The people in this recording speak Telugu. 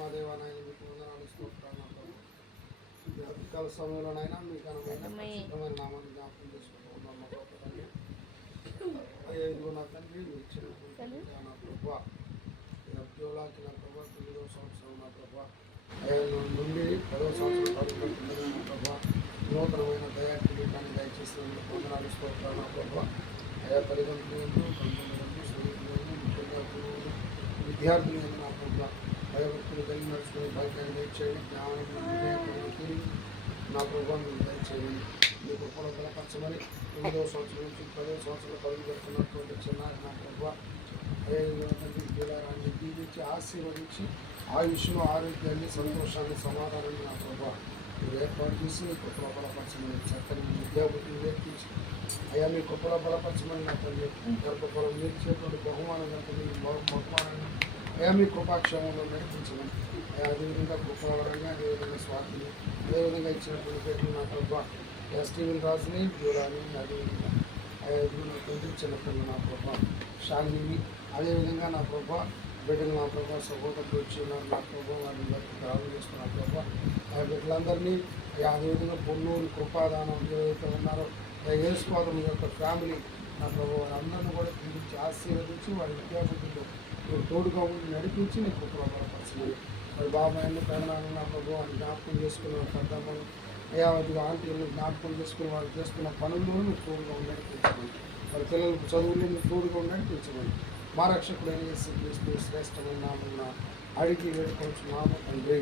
మా దేవానాయన మీకు వందనాలు స్తోత్రాలు నా ప్రభు. ఈ అధికాల సమయంలోనైనా మీ ఘనమైన పరిశుద్ధమైన నామాన్ని జ్ఞాపకం చేసుకుంటున్నాం మా గొప్ప తండ్రి. అయ్యా ఇదిగో నా తండ్రి మీరు ఇచ్చిన నా ప్రభు ఉద్యోగాలకి నా ప్రభు 9వ సంవత్సరం నా ప్రభు అయ్యా నుండి 10వ సంవత్సరం పడుకుంటున్నాను నా ప్రభు. నూతనమైన దయా కిరీటాన్ని దయచేసినందుకు వందనాలు స్తోత్రాలు నా ప్రభు. అయా తల్లిదండ్రులు బంధువులు స్నేహితులు ముఖ్యంగా గురువులు విద్యార్థులు నా ప్రభు భయభక్తులు కలిగి నడుచుకుని భాగ్యాన్ని దయచేయండి. జ్ఞానాన్ని నా ప్రభావం దయచేయండి. మీ కృపలో బలపరచమని 9వ సంవత్సరం నుంచి 10వ సంవత్సరంలో పరుగులు పెడుతున్నటువంటి చిన్నారి నా ప్రభు అయ్యాన్ని దీవించి ఆశీర్వదించి ఆయుష్ను ఆరోగ్యాన్ని సంతోషాన్ని సమాధానాన్ని నా ప్రభు మీరు ఏర్పాటు చేసి మీ కృపలో బలపరచమని చక్కని విద్యాబుద్ధిని నేర్పించి అయ్యా మీ కృపలో బలపరచమని నా తల్లి గర్భఫలం మీరు ఇచ్చేటువంటి బహుమానం కనుక మీరు బహుమానాన్ని అయ్యా మీ కృపాక్షేమంలో నడిపించమని అయ్యా అదేవిధంగా కృపావరంగా అదేవిధంగా స్వాతిని అదేవిధంగా ఇచ్చినటువంటి పేర్లు నా ప్రభు స్టీవెన్ రాజుని దూరాన్ని అదేవిధంగా అయ్యా చిన్న పిల్లలు నా ప్రభు షాలిని అదేవిధంగా నా ప్రభు బిడ్డలు నా ప్రభు సహోదరులు వచ్చి ఉన్నారు నా ప్రభు వారిని బట్టి ప్రారంభం చేస్తున్న ప్రభు ఆ బిడ్డలందరినీ అదేవిధంగా పొన్నూరు కృపాదానం ఏదైతే ఉన్నారో యేసుపాదం యొక్క ఫ్యామిలీ నా ప్రభు వారందరినీ కూడా పిలిచి ఆశీర్వదించి వారి విద్యాబుద్ధులు మీరు తోడుగా ఉండి నడిపించి నీ కృపలో బలపరచమని మరి బాబాయిని పెదనాన్ని నా ప్రభు వారిని జ్ఞాపకం చేసుకున్న పెద్దమ్మని అయ్యా ఆంటీలను జ్ఞాపకం చేసుకుని వాళ్ళు చేస్తున్న పనుల్లో మీరు తోడుగా ఉండి నడిపించమని వారి పిల్లలకు చదువుల్లో మీరు తోడుగా ఉండి నడిపించమని మా రక్షకుడైన యేసు క్రీస్తు శ్రేష్టమైన నామమున అడిగి వేడుకొంచున్నాము తండ్రి.